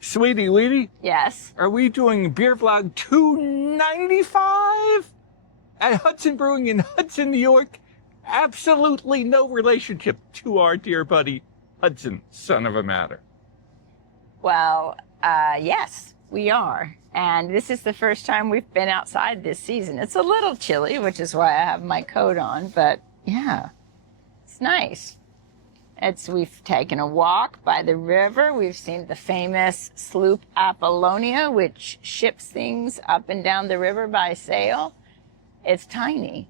Sweetie Weetie, Yes. are we doing BeerVlog 295 at Hudson Brewing in Hudson, New York? Absolutely no relationship to our dear buddy Hudson, son of a matter. Well, yes, we are. And this is the first time we've been outside this season. It's a little chilly, which is why I have my coat on, but yeah, it's nice. We've taken a walk by the river. We've seen the famous sloop Apollonia, which ships things up and down the river by sail. It's tiny.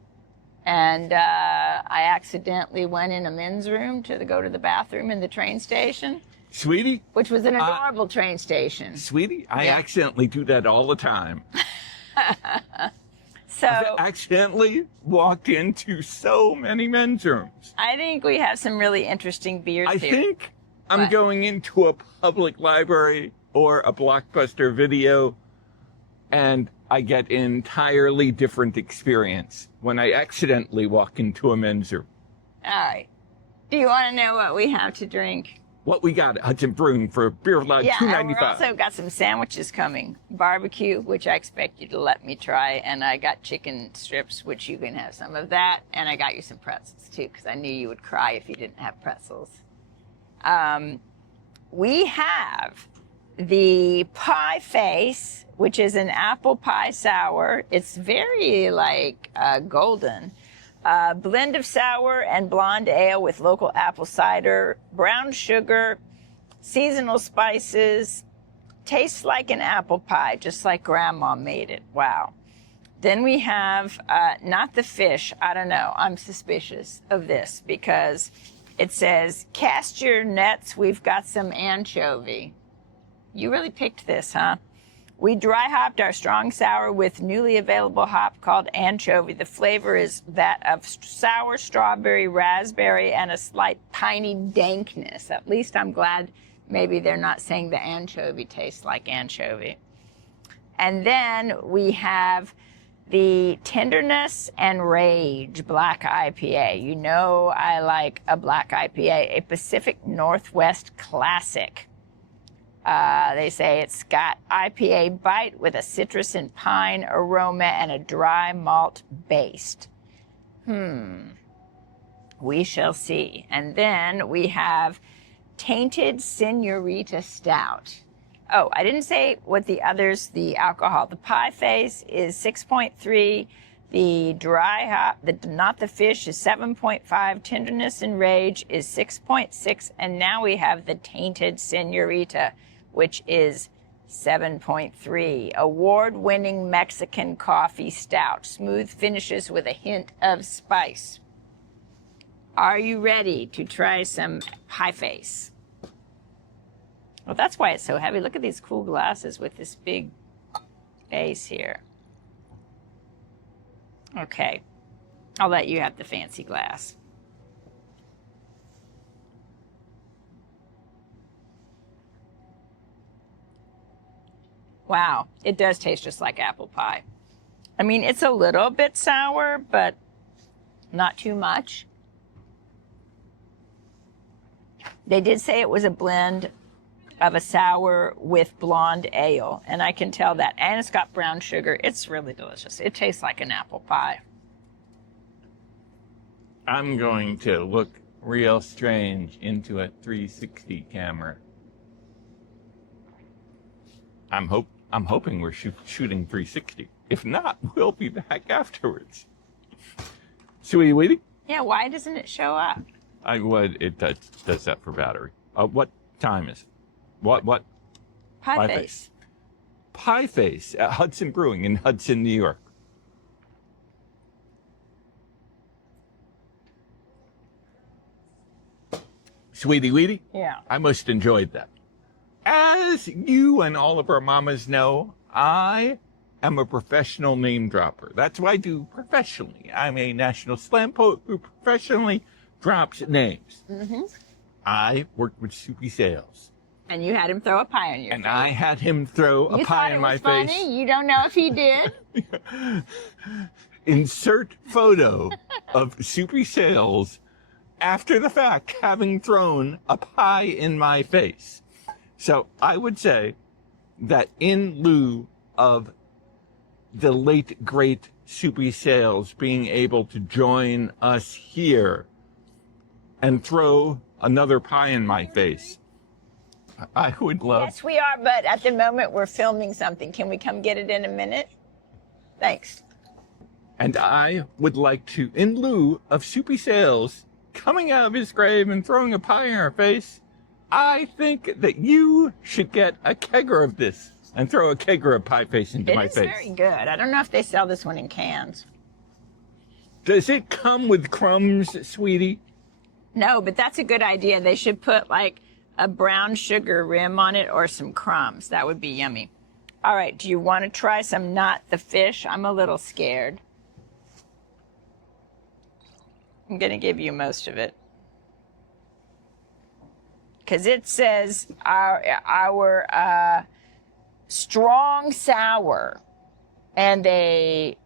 And I accidentally went in a men's room to go to the bathroom in the train station. Sweetie? Which was an adorable train station. Sweetie, I accidentally do that all the time. So I've accidentally walked into so many men's rooms. I think we have some really interesting beers I here. think I'm going into a public library or a Blockbuster video, and I get an entirely different experience when I accidentally walk into a men's room. All right. Do you want to know what we have to drink? What we got at Hudson Brewing for BeerVlog Yeah, and we 295. also got some sandwiches coming. Barbecue, which I expect you to let me try, and I got chicken strips, which you can have some of that, and I got you some pretzels too, because I knew you would cry if you didn't have pretzels. We have the Pie Face, which is an apple pie sour. It's very like golden. Blend of sour and blonde ale with local apple cider, brown sugar, seasonal spices. Tastes like an apple pie, just like Grandma made it. Wow. Then we have not the fish. I don't know. I'm suspicious of this because it says, cast your nets. We've got some anchovy. You really picked this, huh? We dry hopped our strong sour with newly available hop called anchovy. The flavor is that of sour strawberry, raspberry, and a slight piney dankness. At least I'm glad maybe they're not saying the anchovy tastes like anchovy. And then we have the Tenderness and Rage Black IPA. You know I like a black IPA, a Pacific Northwest classic. They say it's got IPA bite with a citrus and pine aroma and a dry malt based. We shall see. And then we have Tainted Senorita Stout. Oh, I didn't say what the others, the alcohol. The Pie Face is 6.3. The dry hop, not the fish, is 7.5. Tenderness and Rage is 6.6. And now we have the Tainted Senorita, which is 7.3. Award-winning Mexican coffee stout. Smooth finishes with a hint of spice. Are you ready to try some Pie Face? Well, that's why it's so heavy. Look at these cool glasses with this big base here. Okay. I'll let you have the fancy glass. Wow, it does taste just like apple pie. I mean, it's a little bit sour, but not too much. They did say it was a blend of a sour with blonde ale, and I can tell that. And it's got brown sugar. It's really delicious. It tastes like an apple pie. I'm going to look real strange into a 360 camera. I'm hoping we're shooting 360. If not, we'll be back afterwards. Sweetie Weetie? Yeah, why doesn't it show up? It does that for battery. What time is it? What? Pie Face. Pie Face at Hudson Brewing in Hudson, New York. Sweetie Weetie? Yeah. I most enjoyed that. As you and all of our mamas know, I am a professional name dropper. That's what I do professionally. I'm a national slam poet who professionally drops names. Mm-hmm. I worked with Soupy Sales. And you had him throw a pie on your face. And I had him throw a pie in my face. You thought it was funny? You don't know if he did? Insert photo of Soupy Sales after the fact having thrown a pie in my face. So I would say that in lieu of the late, great Soupy Sales being able to join us here and throw another pie in my face, I would love... Yes, we are, but at the moment we're filming something. Can we come get it in a minute? Thanks. And I would like to, in lieu of Soupy Sales coming out of his grave and throwing a pie in our face, I think that you should get a kegger of this and throw a kegger of pie face into my face. It is very good. I don't know if they sell this one in cans. Does it come with crumbs, sweetie? No, but that's a good idea. They should put like a brown sugar rim on it or some crumbs. That would be yummy. All right, do you want to try some not the fish? I'm a little scared. I'm going to give you most of it. Because it says our strong sour. But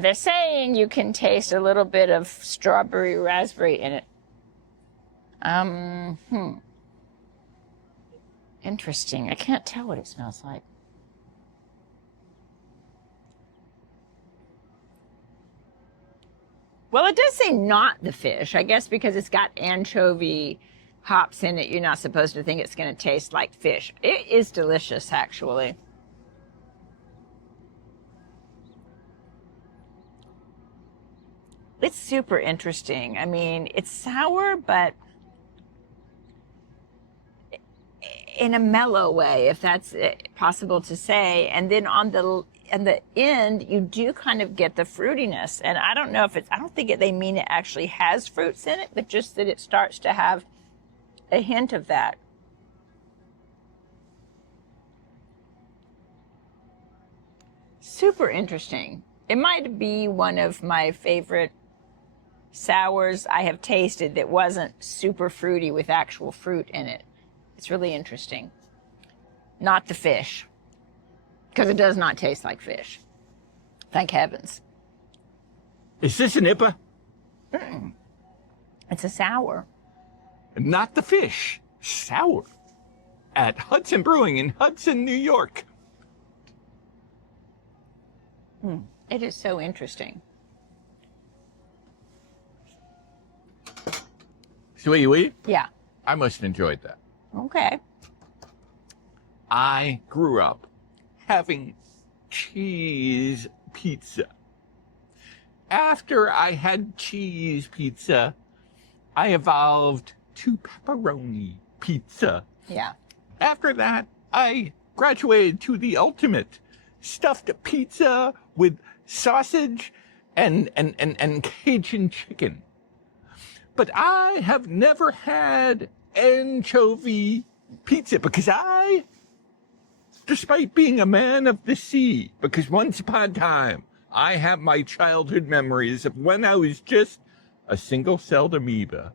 they're saying you can taste a little bit of strawberry raspberry in it. Interesting. I can't tell what it smells like. Well, it does say not the fish. I guess because it's got anchovy hops in it, you're not supposed to think it's going to taste like fish. It is delicious, actually. It's super interesting. I mean, it's sour, but in a mellow way, if that's possible to say. And then on the end, you do kind of get the fruitiness. And I don't know if I don't think they mean it actually has fruits in it, but just that it starts to have a hint of that. Super interesting. It might be one of my favorite sours I have tasted that wasn't super fruity with actual fruit in it. It's really interesting. Not the fish, because it does not taste like fish. Thank heavens. Is this an IPA? Mm-mm. It's a sour. Not the fish. Sour. At Hudson Brewing in Hudson, New York. It is so interesting. Sweetie wee? Yeah. I must have enjoyed that. Okay. I grew up having cheese pizza. After I had cheese pizza, I evolved to pepperoni pizza. Yeah. After that, I graduated to the ultimate stuffed pizza with sausage and Cajun chicken. But I have never had anchovy pizza because despite being a man of the sea, because once upon a time, I have my childhood memories of when I was just a single-celled amoeba,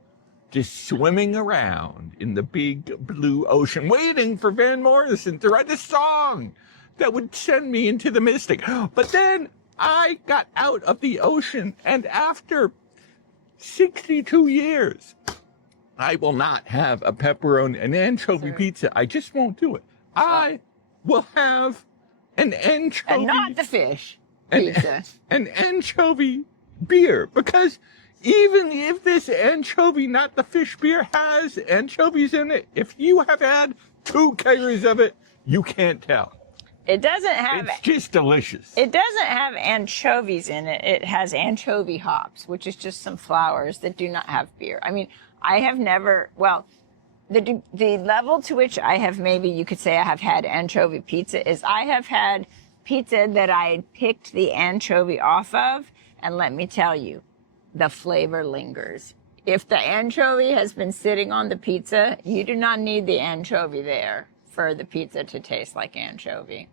just swimming around in the big blue ocean, waiting for Van Morrison to write a song that would send me into the mystic. But then I got out of the ocean, and after 62 years, I will not have a pepperoni, an anchovy pizza. I just won't do it. I will have an anchovy... And not the fish pizza. An anchovy beer, because even if this anchovy, not the fish beer, has anchovies in it, if you have had 2 keggers of it, you can't tell. It doesn't have... It's just delicious. It doesn't have anchovies in it. It has anchovy hops, which is just some flowers that do not have beer. I mean, I have never... Well, the level to which I have, maybe you could say I have had anchovy pizza is I have had pizza that I picked the anchovy off of, and let me tell you, the flavor lingers. If the anchovy has been sitting on the pizza, you do not need the anchovy there for the pizza to taste like anchovy.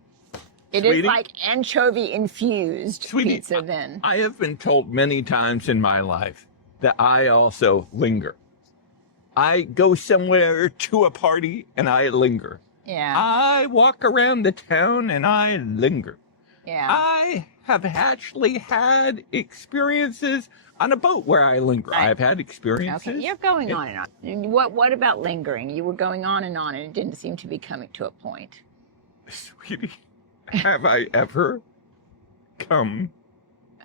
It is like anchovy infused pizza then. I have been told many times in my life that I also linger. I go somewhere to a party and I linger. Yeah. I walk around the town and I linger. Yeah. I have actually had experiences on a boat where I linger. I've had experiences. Okay, you're going on and on. What about lingering? You were going on, and it didn't seem to be coming to a point. Sweetie, have I ever come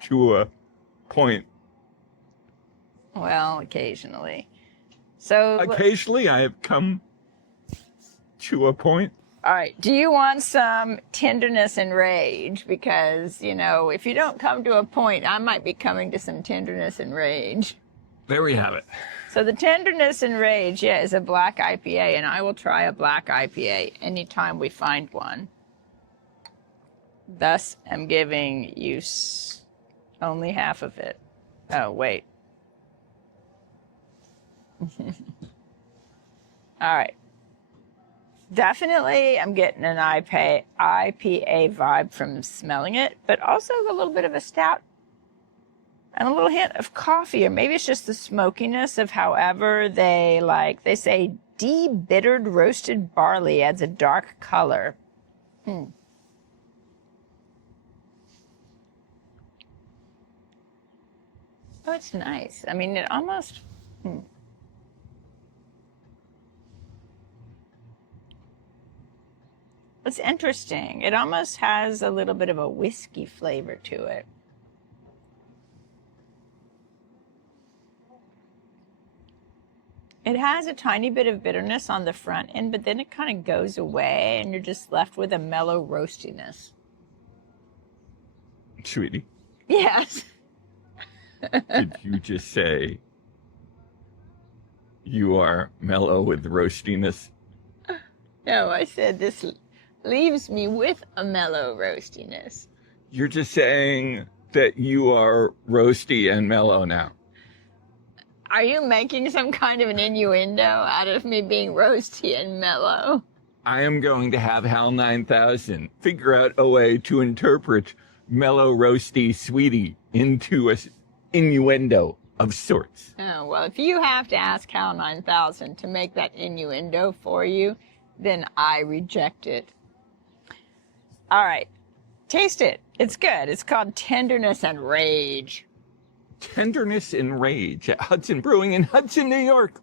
to a point? Well, occasionally. So occasionally I have come to a point. All right. Do you want some tenderness and rage? Because, you know, if you don't come to a point, I might be coming to some tenderness and rage. There we have it. So the tenderness and rage, yeah, is a black IPA, and I will try a black IPA anytime we find one. Thus, I'm giving you only half of it. Oh, wait. All right. Definitely, I'm getting an IPA vibe from smelling it, but also a little bit of a stout and a little hint of coffee, or maybe it's just the smokiness of however they say de-bittered roasted barley adds a dark color. Oh, it's nice. I mean, it almost... It's interesting. It almost has a little bit of a whiskey flavor to it. It has a tiny bit of bitterness on the front end, but then it kind of goes away and you're just left with a mellow roastiness. Sweetie. Yes. Did you just say you are mellow with roastiness? No, I said this leaves me with a mellow roastiness. You're just saying that you are roasty and mellow now. Are you making some kind of an innuendo out of me being roasty and mellow? I am going to have HAL 9000 figure out a way to interpret mellow, roasty, sweetie into an innuendo of sorts. Oh, well, if you have to ask HAL 9000 to make that innuendo for you, then I reject it. All right. Taste it. It's good. It's called Tenderness and Rage. Tenderness and Rage at Hudson Brewing in Hudson, New York.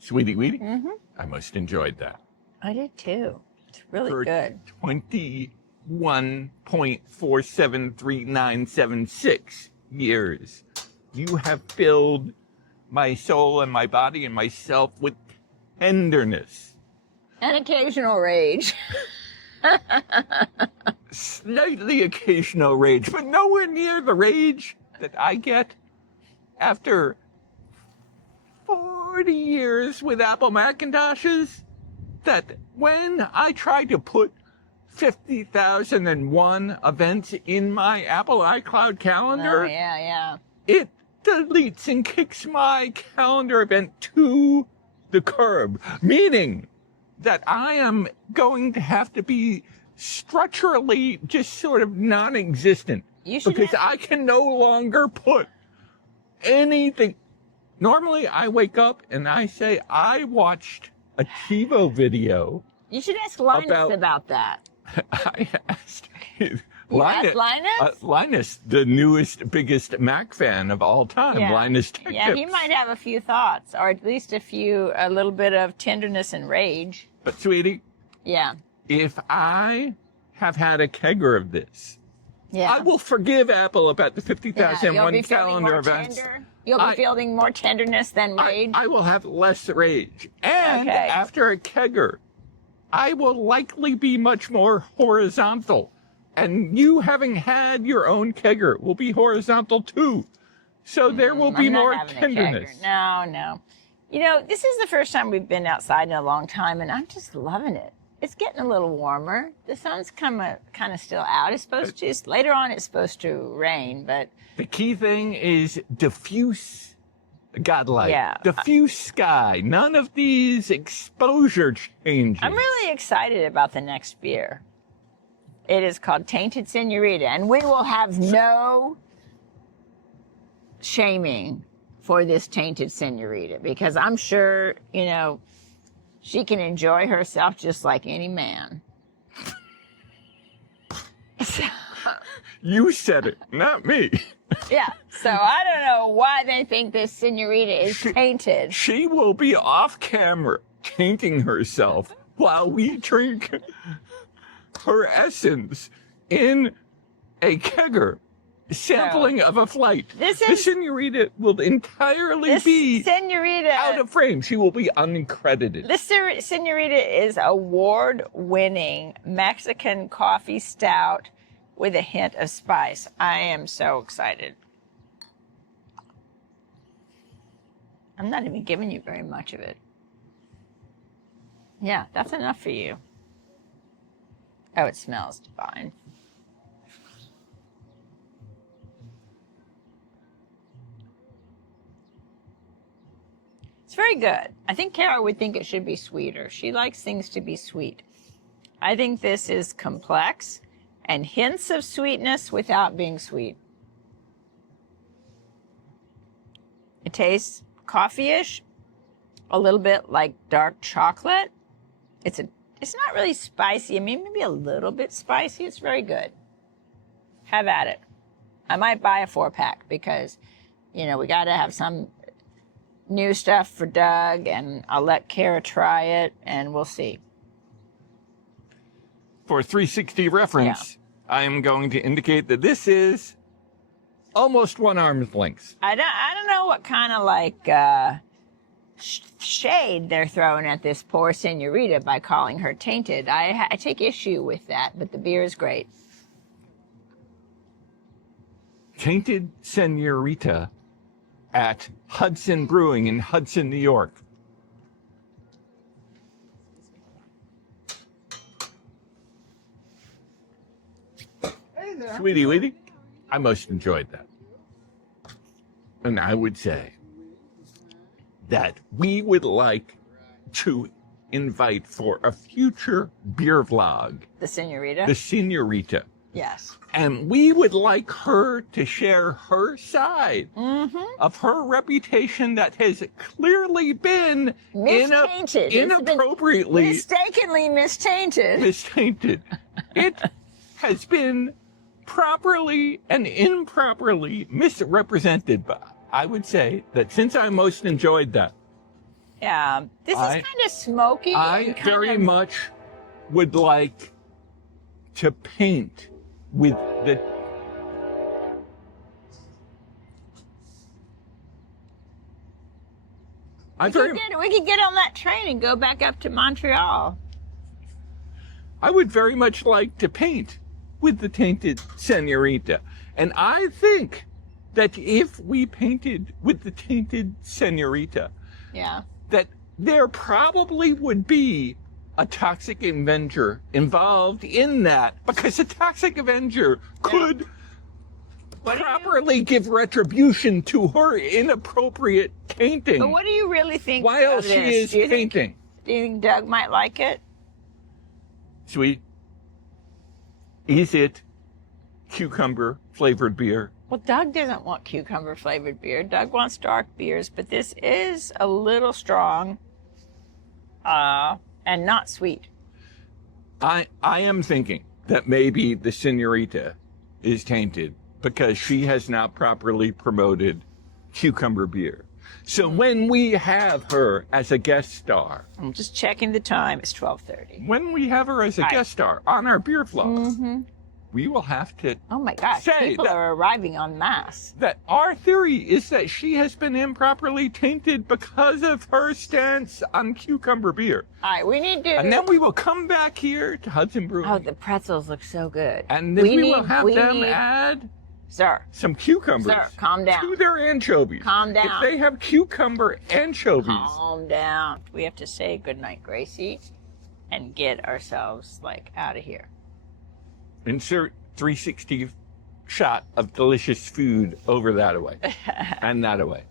Sweetie Weetie, I most enjoyed that. I did too. It's really good. 21.473976 years, you have filled my soul and my body and myself with tenderness. And occasional rage. Slightly occasional rage, but nowhere near the rage that I get after 40 years with Apple Macintoshes, that when I try to put 50,001 events in my Apple iCloud calendar, it deletes and kicks my calendar event to the curb, meaning that I am going to have to be structurally just sort of non-existent because I can no longer put anything. Normally, I wake up and I say, I watched a TiVo video. You should ask Linus about that. I asked Linus? Linus, the newest, biggest Mac fan of all time. Linus Tech Yeah, Tips. he might have a few thoughts, or at least a little bit of tenderness and rage. But, sweetie, if I have had a kegger of this, I will forgive Apple about the 50,001 calendar events. You'll be feeling more tenderness than rage. I will have less rage. And after a kegger, I will likely be much more horizontal. And you having had your own kegger will be horizontal too. So there will be more tenderness. No. You know, this is the first time we've been outside in a long time, and I'm just loving it. It's getting a little warmer. The sun's kind of still out. It's supposed to. Later on, it's supposed to rain, but... The key thing is diffuse godlight. Diffuse sky. None of these exposure changes. I'm really excited about the next beer. It is called Tainted Senorita, and we will have no shaming for this Tainted Senorita, because I'm sure, you know, She can enjoy herself just like any man. So, You said it, not me. yeah, so I don't know why they think this senorita is tainted. She will be off camera tainting herself while we drink her essence in a kegger sampling of a flight. This senorita will entirely be senorita out of frame. She will be uncredited. This senorita is award-winning Mexican coffee stout with a hint of spice. I am so excited. I'm not even giving you very much of it. Yeah, that's enough for you. Oh, it smells divine. It's very good. I think Kara would think it should be sweeter. She likes things to be sweet. I think this is complex and hints of sweetness without being sweet. It tastes coffee-ish, a little bit like dark chocolate. It's not really spicy. I mean, maybe a little bit spicy. It's very good. Have at it. I might buy a 4-pack because, you know, we got to have some new stuff for Doug, and I'll let Kara try it, and we'll see. For 360 reference, I am going to indicate that this is almost 1 arm's length. I don't know what kind of like shade they're throwing at this poor senorita by calling her tainted. I take issue with that, but the beer is great. Tainted Senorita at Hudson Brewing in Hudson, New York. Hey there. Sweetie, Weetie, I most enjoyed that. And I would say that we would like to invite for a future beer vlog The senorita? the senorita. Yes. And we would like her to share her side of her reputation that has clearly been Mistainted. inappropriately Mistakenly mistainted. mistainted. It has been properly and improperly misrepresented. But I would say that since I most enjoyed that, Yeah. This is kind of smoky. I and kind very of- much would like to paint with the We could get on that train and go back up to Montreal. I would very much like to paint with the tainted senorita. And I think that if we painted with the tainted senorita, Yeah. that there probably would be a toxic Avenger involved in that, because a toxic Avenger could properly give retribution to her inappropriate painting But what do you really think while of she this? is Do you think- painting. Do you think Doug might like it? Sweet. Is it cucumber flavored beer? Well, Doug doesn't want cucumber flavored beer. Doug wants dark beers, but this is a little strong and not sweet. I am thinking that maybe the senorita is tainted because she has not properly promoted cucumber beer. So when we have her as a guest star, I'm just checking the time. It's 12:30. when we have her as a guest star on our beer vlogs, we will have to Oh my gosh, say people that- are arriving en masse. that our theory is that she has been improperly tainted because of her stance on cucumber beer. All right, we need to. And then we will come back here to Hudson Brewing. Oh, the pretzels look so good. And then we will have them add Sir, some cucumbers Sir, calm down. to their anchovies. Calm down. If they have cucumber anchovies, calm down. We have to say goodnight, Gracie, and get ourselves like out of here. insert 360 shot of delicious food over that away and that away.